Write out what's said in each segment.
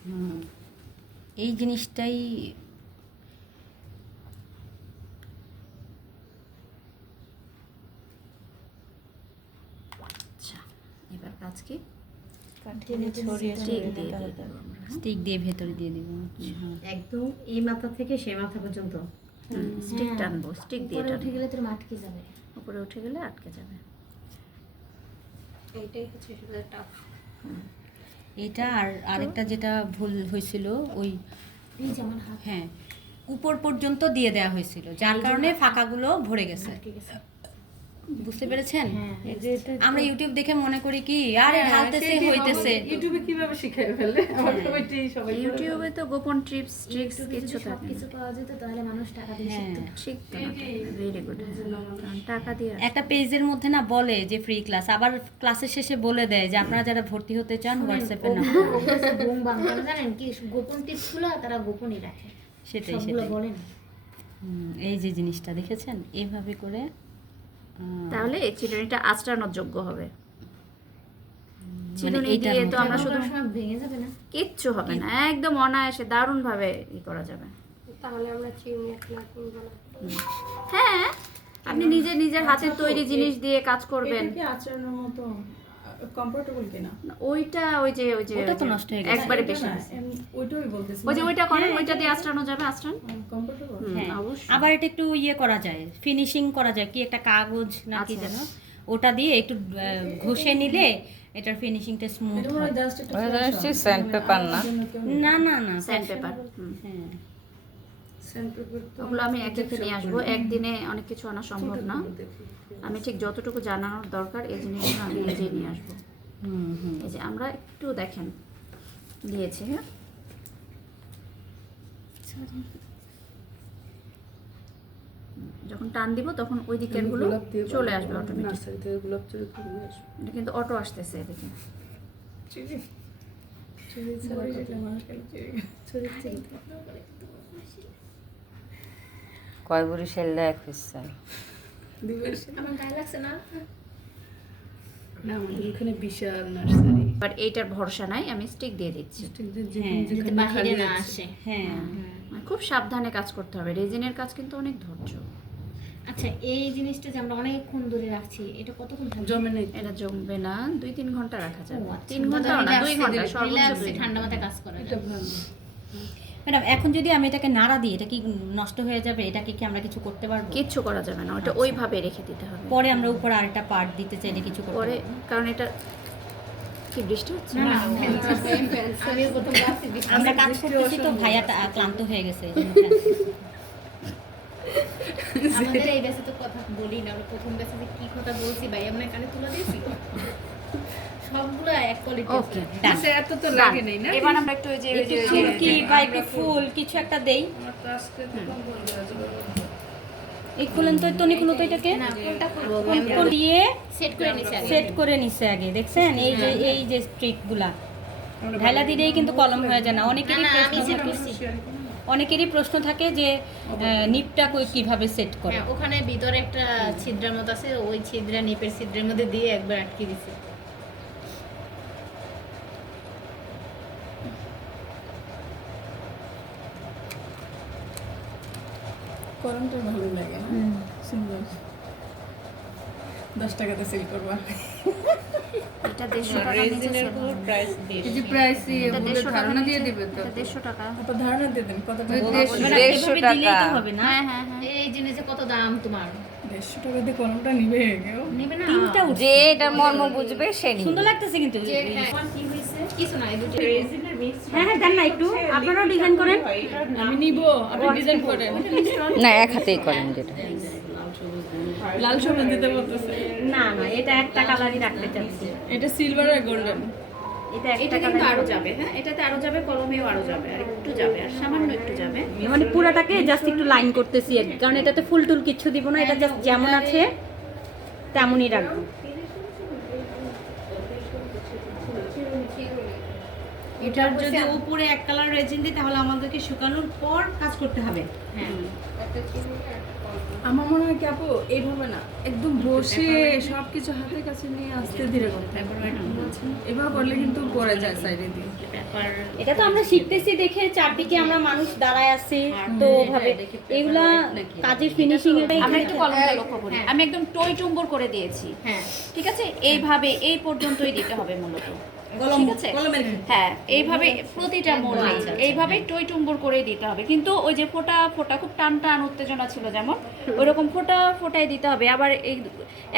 হুম। এই জিনিসটাই আচ্ছা এবার কাজ কি টেনে ছড়িয়ে স্টিক দিয়ে হ্যাঁ? স্টিক দিয়ে ভেতরে দিয়ে দিব হুম। একদম এই মাথা থেকে সেই মাথা পর্যন্ত স্টিক হ্যাঁ। টানবো স্টিক দিয়ে উঠে গেলে তোর আটকে যাবে উপরে উঠে গেলে আটকে যাবে এইটাই হচ্ছে টাফ এটা আর আরেকটা যেটা ভুল হয়েছিল ওই হ্যাঁ উপর পর্যন্ত দিয়ে দেওয়া হয়েছিল যার কারণে ফাঁকাগুলো ভরে গেছে। বুঝতে পেরেছেন? হ্যাঁ এই যে এটা আমরা ইউটিউব দেখে মনে করি কি আরে হ্যাঁ, ঢালতেছে হইতেছে। ইউটিউবে কীভাবে শিখাই ফেলে ওইটাই সবাই ইউটিউবে তো গোপন টিপস ট্রিক্স কিছু থাকে কিছু পাওয়া যেত তাহলে মানুষ টাকা দিয়ে হ্যাঁ। শিখতো। শিখতে ভেরি গুড টাকা দিয়ে একটা পেজের মধ্যে না বলে যে ফ্রি ক্লাস আবার ক্লাসের শেষে বলে দেয় যে আপনারা যারা ভর্তি হতে চান হোয়াটসঅ্যাপে না বোম বাম জানেন কি? গোপন টিপসগুলো তারা গোপনই রাখে। সেটাই সেটাই। এই যে জিনিসটা দেখেছেন? এইভাবে করে তাহলে এই চিরুনিটা আঁচড়ানোর যোগ্য হবে। মানে চিরুনি দিয়ে তো আমরা শুধু ভেঙে যাবে না? কিচ্ছু হবে না একদম অনায়াসে দারুণ ভাবে ই করা যাবে। তাহলে আমরা চিরুনি হ্যাঁ আপনি নিজে নিজের হাতের তৈরি জিনিস দিয়ে কাজ করবেন। এটা কি আচরণের মতো? কমফোর্টেবল কিনা? ওইটা ওই যে ওই যে ওটা তো নষ্ট হয়ে গেছে। একবারে বেশি ওইটাই বলতেছি। ওই যে ওইটা করেন ওইটা দিয়ে আঁচড়ানো যাবে কমফোর্টেবল হ্যাঁ অবশ্যই। আবার এটা একটু ইয়ে করা যায় ফিনিশিং করা যায় কি একটা কাগজ না কি আচ্ছা। যেন ওটা দিয়ে একটু ঘষে নিলে এটার ফিনিশিংটা স্মুথ হয় ওটা হচ্ছে sand মানে না? না না না স্যান্ড পেপার হ্যাঁ। তো ওগুলো আমি এক একে নিয়ে আসব একদিনে অনেক কিছু আনা সম্ভব না। আমি ঠিক যতটুকু জানানোর দরকার এই জিনিসগুলো আমি নিজেই নিয়ে আসব। হুম হুম। এই যে আমরা একটু দেখেন দিয়েছি হ্যাঁ? যখন টান দিব তখন ওই দিকেরগুলো চলে আসবে অটোমেটিক এটা কিন্তু অটো আসতেছে এদিকে। কয় বুড়ি সেল্লা এক হচ্ছে দিবস আমার গায়ে লাগছে না। না আমাদের এখানে বিশাল নার্সারি। বাট এইটার ভরসা নাই আমি স্টিক দিয়ে দিচ্ছি। হ্যাঁ না আসে। হ্যাঁ। মানে খুব সাবধানে কাজ করতে হবে। রেজিনের কাজ কিন্তু অনেক ধৈর্য। আচ্ছা এই জিনিসটা যে আমরা অনেকক্ষণ ধরে রাখছি এটা কতক্ষণ জমে নেই। এটা জমবে না দুই তিন ঘণ্টা রাখা যাবে। আচ্ছা, তিন ঘণ্টা না দুই ঘণ্টা সর্বোচ্চ। ঠান্ডা মাথায় কাজ করা এটা ভালো। ম্যাডাম এখন যদি আমি এটাকে নাড়া দিই এটা কি নষ্ট হয়ে যাবে? এটাকে কি আমরা কিছু করতে পারব? কিচ্ছু করা যাবে না ওটা ওইভাবে রেখে দিতে হবে। পরে আমরা উপরে আরেকটা পার্ট দিতে চাইলে কিছু করতে পরে কারণ এটা কি বৃষ্টি হচ্ছে? না না আমি আমরা কাজ করতেছি তো ভাইয়া টা- ক্লান্ত হয়ে গেছে। আমাদের এই ব্যাচে তো কথা বলি না। আমরা প্রথম ব্যাচে যে কি কথা বলছি ভাই আমরা কানে তুলে দিয়েছি। সবগুলো এক কোয়ালিটি ওকে done। এত তো লাগে নেই না? এবার আমরা একটু ওই যে একটু যে- বা একটু ফুল কিছু একটা দেই। আমার তো আজকে তো কম বলবে আজকে এই খুলেন তো তনি খুলো তো এটাকে? না কোনটা করব কোন কোন দিয়ে সেট করে নিছি আগে। সেট করে নিছে আগে দেখছেন? এই যে এই যে স্ট্রিক ঢালা দিলেই কিন্তু কলম হয়ে যায় না। অনেকেরই প্রশ্ন থাকে অনেকেরই প্রশ্ন থাকে যে নিপটা কই- কীভাবে সেট করে? হ্যাঁ ওখানে ভিতরে একটা ছিদ্রের মতো আছে ওই ছিদ্রা নিপের ছিদ্রের মধ্যে দিয়ে একবার আটকে দিছি। করমটা ভালো লাগে সুন্দর। দশ টাকাতে সেল করবা। এটা দেড়শো টাকা। প্রাইস এই যে প্রাইসই এটা বলে দেড়শো টাকা ধারণা দিয়ে দিবে তো। দেড়শো টাকা। আপনার ধারণা দিয়ে দেন কত দেড়শো এভাবে দিলেই তো টাকা। হবে না? হ্যাঁ হ্যাঁ হ্যাঁ। এই জিনিসে কত দাম তোমার? দেড়শো টাকা দিয়ে কলমটা নিবে কেউ? নেবে না। তিনটা যে এটা মর্ম বুঝবে সে সুন্দর লাগতেছে কিন্তু। হ্যাঁ, কিছু দুটো হ্যাঁ হ্যাঁ দেন না একটু। আপনারাও ডিজাইন করেন। আমি নিব আপনি ডিজাইন করেন। না এক হাতেই করেন যেটা। লাল সবুজ দিতে বলতেছে। না না এটা একটা কালারই রাখতে চাচ্ছি। এটা সিলভার আর গোল্ডেন এটা এটা একটা কিন্তু আরও যাবে হ্যাঁ এটাতে আরও যাবে কলমেও আরও যাবে আর একটু যাবে আর সামান্য একটু যাবে। মানে পুরাটাকে জাস্ট একটু লাইন করতেছি। কারণ এটাতে ফুল টুল কিচ্ছু দিব না এটা জাস্ট যেমন আছে তেমনই রাখব। এটার যদি উপরে এক কালার রেজিন দিই তাহলে আমাদেরকে শুকানোর পর কাজ করতে হবে। হ্যাঁ। আমার মনে হয় কি আপু এইভাবে না একদম বসে সবকিছু হাতের কাছে নিয়ে আসতে ধীরে করতে এভাবে করলে কিন্তু পড়ে যায় সাইডে দিয়ে। এটা তো আমরা শিখতেছি দেখে চারদিকে আমরা মানুষ দাঁড়ায় আছি। তো ওভাবে এগুলা কাজের ফিনিশিং আমরা একটু কলমটা লক্ষ্য করি। আমি একদম টই টুম্বর করে দিয়েছি। হ্যাঁ। ঠিক আছে? এইভাবে এই পর্যন্তই দিতে হবে মূলত। ঠিক আছে? হ্যাঁ এইভাবে প্রতিটা মোড়ে এইভাবে টই টুম্বর করে দিতে হবে। কিন্তু ওই যে ফোটা ফোটা খুব টান টান উত্তেজনা ছিল যেমন ওইরকম ফোটা ফোটাই দিতে হবে। আবার এই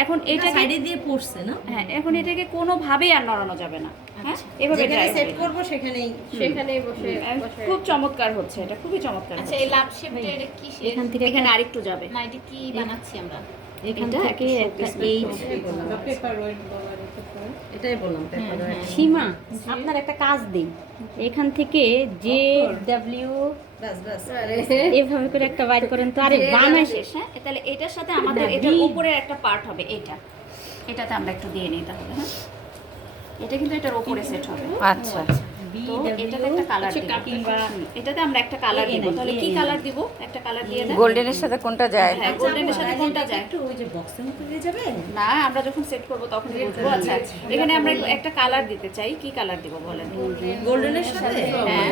এখন এটাকে সাইডে দিয়ে পড়ছে না? হ্যাঁ এখন এটাকে কোনোভাবেই আর নড়ানো যাবে না হ্যাঁ? এভাবে সেট হবে। করব সেখানেই সেখানেই বসে খুব চমৎকার হচ্ছে এটা খুবই চমৎকার আচ্ছা এই লাভ শেপটা এটা কি এখান থেকে এখানে আরেকটু যাবে। না এটা কি বানাচ্ছি আমরা? এখান থেকে একটা এইচ এটাই বললাম সীমা আপনার একটা কাজ দিন এখান থেকে জে ডাব্লিউ এভাবে করে একটা বাইর করেন তো। আরে বানাই শেষ হ্যাঁ? তাহলে এটার সাথে আমাদের এটার উপরের একটা পার্ট হবে এটা। এটাতে আমরা একটু দিয়ে নিই তাহলে হ্যাঁ? এটা কিন্তু এটার উপরে সেট হবে। আচ্ছা আচ্ছা। তো এটাতে একটা কালার দিব। হুম, এটাতে আমরা একটা কালার দিব। তাহলে কি কালার দিব? একটা কালার দিয়ে গোল্ডেনের সাথে কোনটা যায়? হ্যাঁ গোল্ডেনের সাথে কোনটা যায়? একটু ওই যে বক্সের মতো দিয়ে যাবে? না আমরা যখন সেট করব তখন বুঝব আচ্ছা এখানে আমরা একটা কালার দিতে চাই। কি কালার দিব বলেন? গোল্ডেনের সাথে? হ্যাঁ।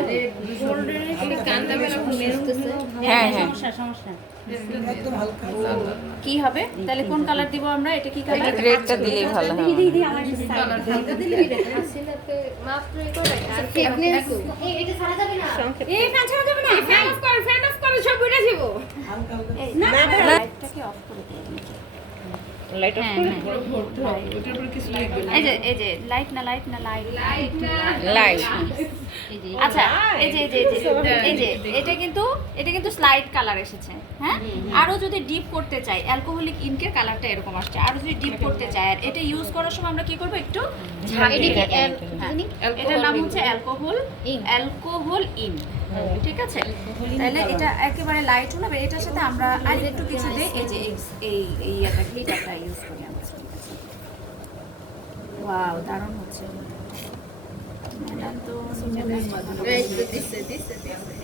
হ্যাঁ হ্যাঁ। সমস্যা সমস্যা। কি হবে? তাহলে কোন কালার দিব আমরা? এটা কি কালার রেডটা দিলেই ভালো হবে। দিদি দিদি আমার side এই এটা ছাড়া যাবে না। এই না ছাড়া যাবে না। ফ্যান অফ কর ফ্যান অফ করে সব উড়ে যাব। লাইটটাকে অফ করে দিই লাইট অফ করে ওটার উপর কিছু লিখবে না। এই যে এই যে লাইট না লাইট না লাইট লাইট আচ্ছা এই যে এই যে এই যে এটা কিন্তু এটা কিন্তু স্লাইড কালার এসেছে হ্যাঁ? আরও যদি ডিপ করতে চাই অ্যালকোহলিক ইনকের কালারটা এরকম আসছে। আরও যদি ডিপ করতে চাই আর এটা ইউজ করার সময় আমরা কি করব? একটু হ্যাঁ। এটার নাম হচ্ছে অ্যালকোহল ইন। অ্যালকোহল ইন ঠিক আছে? তাহলে এটা একেবারে লাইট হবে এটার সাথে আমরা আর একটু কিছু দিই এই যে এই- এই গ্লিটারটা ইউজ করি আমরা ওয়াও দারুণ হচ্ছে।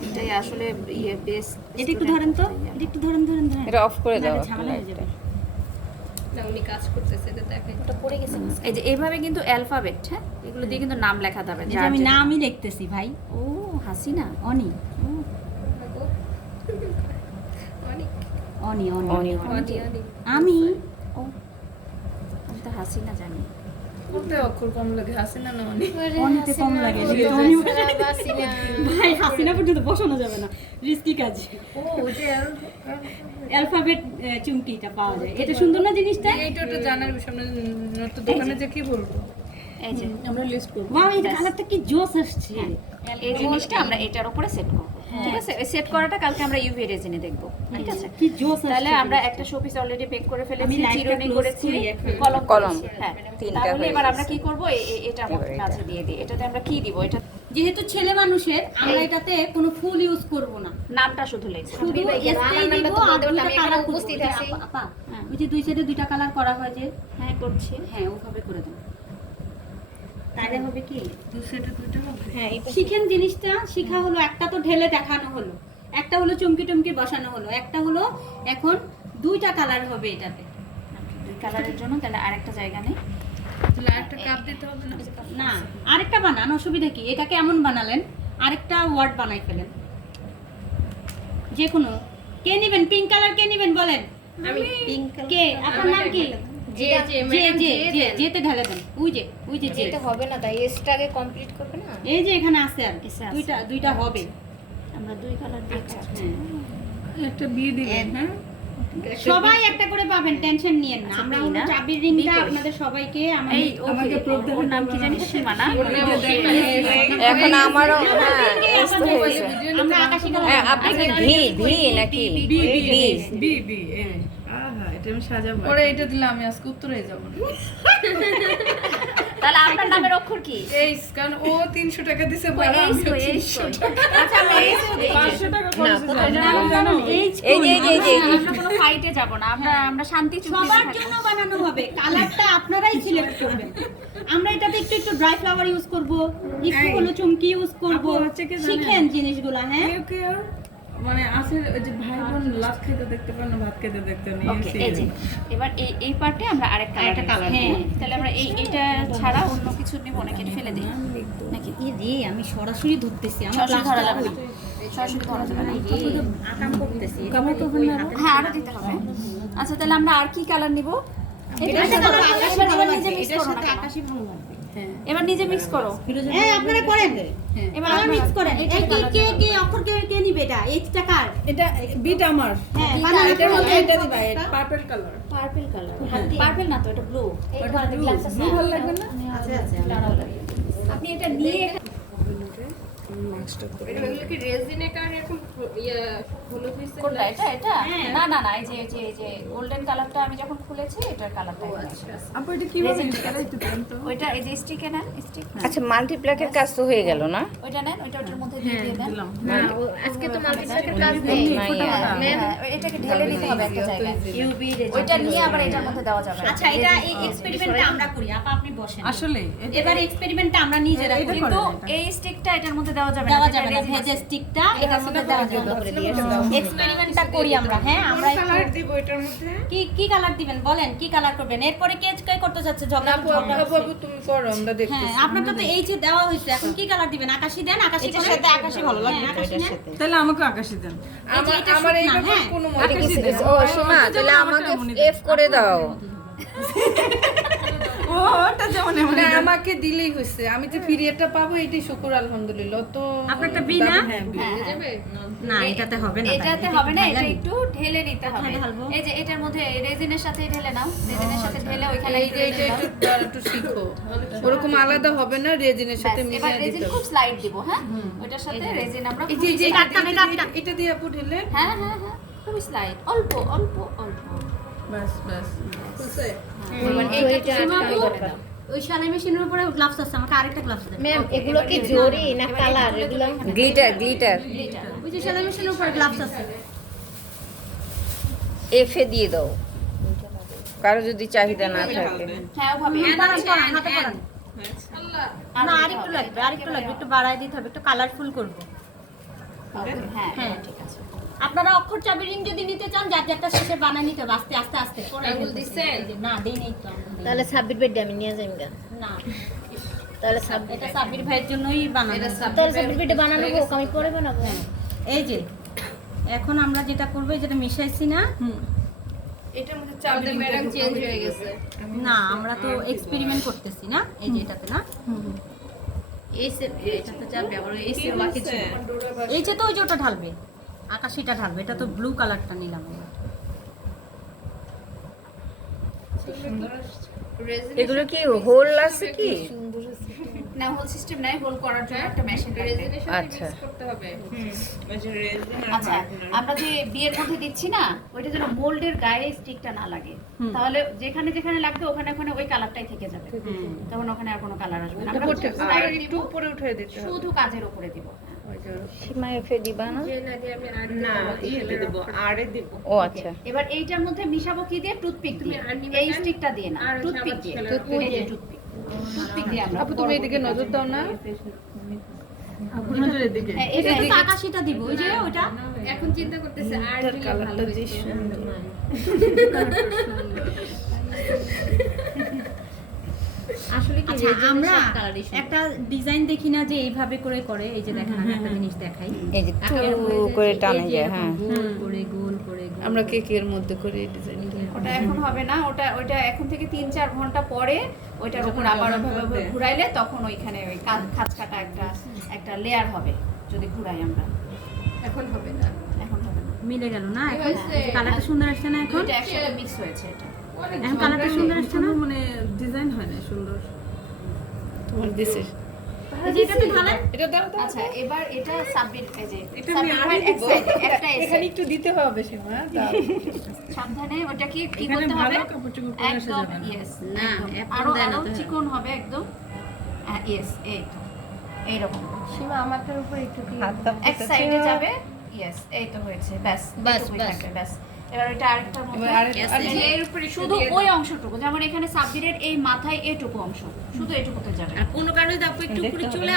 এটাই আসলে ইয়ে বেস্ট এটা একটু ধরেন তো এটা একটু ধরেন ধরেন ধরেন। এটা অফ করে দাও ঝামেলা হয়ে যাবে। উনি কাজ করতেছে এটা দেখাই ওটা পড়ে গেছে এই যে এইভাবে কিন্তু অ্যালফাবেট হ্যাঁ? এগুলো দিয়ে কিন্তু নাম লেখা যাবে যে আমি নামই লিখতেছি ভাই। ও হাসিনা? অনি। অনি অনি। অনি অনি। আমি? ও আমি তো হাসিনা জানি। অক্ষর কম লাগে হাসিনা না অনেক। কম লাগে ভাই হাসিনা পর্যন্ত বসানো যাবে না রিস্কি কাজ। ও অ্যালফাবেট চুমকিটা পাওয়া যায়। এটা সুন্দর না জিনিসটা? এইটা ওটা জানার বিষয় আমরা দোকানে যে কি বলব? এই যে। আমরা লিস্ট করব। ওয়াও এই কালারটা কি জোস আসছে। এই জিনিসটা আমরা এটার উপরে সেট করব। ঠিক আছে? ওই সেট করাটা কালকে আমরা ইউভি রেজিনে দেখব ঠিক আছে? কি জোস তাহলে আমরা একটা শোপিস অলরেডি পেক করে ফেলেছি চিরুনি করেছি কলম কলম। হ্যাঁ। তাহলে এবার আমরা কি করব? এটা মাঝে দিয়ে দিই। এটাতে আমরা কি দিব? এটা যেহেতু ছেলে মানুষের আমরা এটাতে কোনো ফুল ইউজ করব না। নামটা শুধু লিখছি শুধু ভাই, স্প্রে দিব আর দুইটা আমি কালার উপস্থিত আছি। আপা ওই যে দুই সাইডে দুইটা কালার করা হয় যে। হ্যাঁ করছি। হ্যাঁ ওভাবে করে দেন তাহলে হবে কি? দু সেটে হবে? হ্যাঁ শিখেন জিনিসটা শিখা হলো একটা তো ঢেলে দেখানো হলো। একটা হলো চুমকি টুমকি বসানো হলো। একটা হলো এখন দুইটা কালার হবে এটাতে। দুই কালারের জন্য তাহলে আরেকটা জায়গা নেই। তাহলে একটা কাপ দিতে হবে না? না আরেকটা বানান অসুবিধা কি? এটাকে এমন বানালেন আরেকটা ওয়ার্ড বানাই ফেলেন। যে কোনো কে নেবেন? পিঙ্ক কালার কে নেবেন বলেন? আমি পিঙ্ক কে? আপনার নাম কি? যে যে যে যে যে যেতে ঢেলে দেন ওই যে ওই যে যে হবে না তাই এসটা কমপ্লিট করবে না এই যে এখানে আছে আর দুইটা দুইটা হবে আমরা দুই কালার দিয়ে একটা বিয়ে দিবেন হ্যাঁ সবাই একটা করে পাবেন টেনশন নিয়েন না আমরা হলো না? চাবির রিংটা আপনাদের সবাইকে আমাদের ওকে ওর নাম কি জানিস সীমানা এখন আমারও হ্যাঁ। আমরা আকাশি হ্যাঁ আপনি কি ভি ভি নাকি ভি বি বি আহা আমি সাজাবো ওরে এটা দিলে আমি আজকে উত্তরে যাব না। তাহলে আপনার নামের অক্ষর কি? এই কারণ ও 300 টাকা দিছে আমি এইচ আচ্ছা আমরা 500 টাকা খরচ এই এই এই এই আমরা কোনো ফাইটে যাব না আমরা আমরা শান্তি সবার জন্য বানানো হবে। কালারটা আপনারাই সিলেক্ট করবেন। আমরা এটাতে একটু একটু ড্রাই ফ্লাওয়ার ইউজ করব একটু হলো চুমকি ইউজ করব। শিখেন জিনিসগুলো হ্যাঁ? মানে আছে ওই যে ভাই বোন লাভ খেতে দেখতে পারে না ভাত খেতে দেখতে নেই এই যে এবার এই এই পার্টে আমরা আরেক আরেকটা কালার হ্যাঁ তাহলে আমরা এই এটা ছাড়া অন্য কিছু নেব নাকি? এটা ফেলে দিই। নাকি? ই রে আমি সরাসরি ধরতেছি আমার ক্লাসটা সরাসরি ধরা যাবে না। আকাম করতেছি হ্যাঁ আরও দিতে হবে। আচ্ছা তাহলে আমরা আর কি কালার নিব? আকাশি ভালো লাগবে সাথে? ভালো লাগবে। এবার নিজে মিক্স করো। হ্যাঁ আপনারা করেন। এবার আমরা মিক্স করেন। এই কে কে কে অক্ষর কে কে নিবে এটা? এইটা কার? এটা বিট আমার। হ্যাঁ এটা- এটা-। এটা দিবা purple colour purple colour purple না তো এটা ব্লু ব্লু ভালো লাগবে না? আচ্ছা আচ্ছা আপনি এটা নিয়ে কোনটা? এটা? এটা? না না না এই যে এই যে এই যে গোল্ডেন কালারটা আমি যখন খুলেছি এটার কালারটা আপু এটা কীভাবে এটা একটু দেন তো। ওইটা এই যে স্টিকে নেন স্টিক আচ্ছা মাল্টিপ্লাকের কাজ তো হয়ে গেল না? ওইটা নেন ওইটা ওটার মধ্যে দিয়ে দিয়ে দেন। দিলাম। আজকে তো মাল্টিপ্লাকের কাজ নেই। ম্যাম এটাকে ঢেলে নিতে হবে একটা জায়গায়। ইউবি ওইটা নিয়ে আবার এটার মধ্যে দেওয়া যাবে। আচ্ছা এটা এই এক্সপেরিমেন্টটা আমরা করি। আপা আপনি বসেন। আসলে এবার এক্সপেরিমেন্টটা আমরা নিজেরা করি। কিন্তু এই স্টিকটা এটার মধ্যে দেওয়া যাবে দেওয়া যাবে না ভেজে স্টিকটা এটার মধ্যে দেওয়া যাবে। এক্সপেরিমেন্টটা করি আমরা হ্যাঁ আমরা একটু- দিব এটার মধ্যে। কি কি কালার দিবেন বলেন কি কালার করবেন? এরপরে কে কে করতে যাচ্ছে ঝগড়া তুমি করো আমরা হ্যাঁ আপনারটা তো এই যে দেওয়া হয়েছে এখন কি কালার দিবেন? আকাশি দেন আকাশি করেন। সাথে আকাশি ভালো লাগবে তো আকাশি এটার সাথে। তাহলে আমাকে আকাশি দেন। কোনো। ও তাহলে এফ করে দাও। ওটা যেমন এমন আমাকে দিলেই আমি যে পিরিয়ডটা পাবো এটাই শুকুর আলহামদুলিল্লাহ। তো আপনারটা বি না? হ্যাঁ না এটাতে হবে না এটাতে হবে না এটা একটু ঢেলে নিতে হবে। এই যে এটার মধ্যে রেজিনের সাথে ঢেলে নাও। রেজিনের সাথে ঢেলে ওইখানে এই যে একটু একটু শিখো। ওরকম আলাদা হবে না রেজিনের সাথে এবার রেজিন খুব স্লাইড দিব হ্যাঁ? ওইটার সাথে রেজিন আমরা এই যে এটা দিয়ে আপু ঢেলে। হ্যাঁ হ্যাঁ হ্যাঁ। খুব স্লাইড অল্প অল্প অল্প। বাস বাস সীমা আপু, ওই সেলাই মেশিনের উপরে গ্লাভস আছে আমাকে আরেকটা গ্লাভস দেন ম্যাম এগুলো কি জরি না কালার? এগুলো গ্লিটার গ্লিটার ওই যে সেলাই মেশিনের উপরে গ্লাভস আছে। এফে দিয়ে দাও। কারও যদি চাহিদা না থাকে। হ্যাঁ হ্যাঁ, না আরেকটু লাগবে আরেকটু লাগবে। একটু বাড়াই দিতে হবে একটু কালারফুল করব। হ্যাঁ হ্যাঁ। ঠিক আছে আপনারা অক্ষর চাবি রিং যদি নিতে চান যার যারটা শেষে বানায় নিতে হবে। আস্তে আস্তে আস্তে না দেই নেই তো আমরা তাহলে সাব্বির বেড আমি নিয়ে যাই না। তাহলে সাব্বির এটা সাব্বির ভাইয়ের জন্যই বানানো তাহলে সাব্বির বেডে বানানো হোক আমি পরে বানাবো। এই যে এখন আমরা যেটা করব যেটা মিশাইছি না এটার মধ্যে চাবি ম্যাডাম চেঞ্জ হয়ে গেছে। না আমরা তো এক্সপেরিমেন্ট করতেছি না এই যে এটাতে না। এই সে এটাতে যাবে আবার এই সে বাকি এই যে তো ওই যে ওটা ঢালবে। আকাশিটা ঢালবে এটা তো ব্লু কালারটা নিলাম এগুলো কি হোল আছে কি? না হোল সিস্টেম নাই হোল করার জন্য একটা মেশিন আচ্ছা। আচ্ছা আমরা যে বিয়ের মধ্যে দিচ্ছি না ওইটা যেন মোল্ডের গায়ে স্টিকটা না লাগে। তাহলে যেখানে যেখানে লাগবে ওখানে ওখানে ওই কালারটাই থেকে যাবে। তখন ওখানে আর কোনো কালার আসবে না। আমরা একটু উপরে উঠে দিতে শুধু কাজের উপরে দিব। সীমা এফে দিবা না? ও আচ্ছা। এবার এইটার মধ্যে মিশাবো কি দিয়ে? টুথপিক দিয়ে। এই স্টিকটা দিয়ে না। টুথপিক দিয়ে টুথপিক দিয়ে টুথপিক। টুথপিক দিয়ে আমরা। আপু তুমি এদিকে নজর দাও না। এটা এটাতে তো আকাশিটা দিব ওই যে ওটা এখন চিন্তা করতেছে আর কালারটা যে সুন্দর আসলে কি আচ্ছা আমরা একটা ডিজাইন দেখি না যে এইভাবে করে করে এই যে দেখেন আমি একটা জিনিস দেখাই। এই যে করে টানে যায় হ্যাঁ। গোল করে গোল করে গোল আমরা কেকের মধ্যে করি এই ডিজাইনটা ওটা এখন হবে না ওটা ওইটা এখন থেকে তিন চার ঘণ্টা পরে ওইটার উপর আবার ওইভাবে ঘুরাইলে তখন ওইখানে ওই খাঁজ কাটা একটা একটা লেয়ার হবে যদি ঘুরাই আমরা। এখন হবে না। এখন হবে না। মিলে গেল না এখন? কালারটা সুন্দর আসছে না এখন? একসাথে মিক্স হয়েছে এটা। এখন কালারটা সুন্দর আসছে না? মানে ডিজাইন হয় না সুন্দর। তোমার দিছে আচ্ছা এই এখানে একটু দিতে হবে সীমা সাবধানে ওটা কি কি করতে হবে? ভালো কাপড় চোপড় পরে আসা একদম ইয়েস না, আরও apron দেয় না আরও চিকন হবে একদম। ইয়েস এই এইরকম। সীমা আমারটার উপর একটু এক সাইডে যাবে ইয়েস এই তো হয়েছে। ব্যাস ব্যাস, ব্যাস। এবার এটা আরেকটার মধ্যে এর উপরে শুধু ওই অংশটুকু যেমন এখানে সাবজিরের এই মাথায় এটুকু অংশ শুধু এটুকুতে যাবে। আর কোনো কারণে দেখো একটু উপরে চলে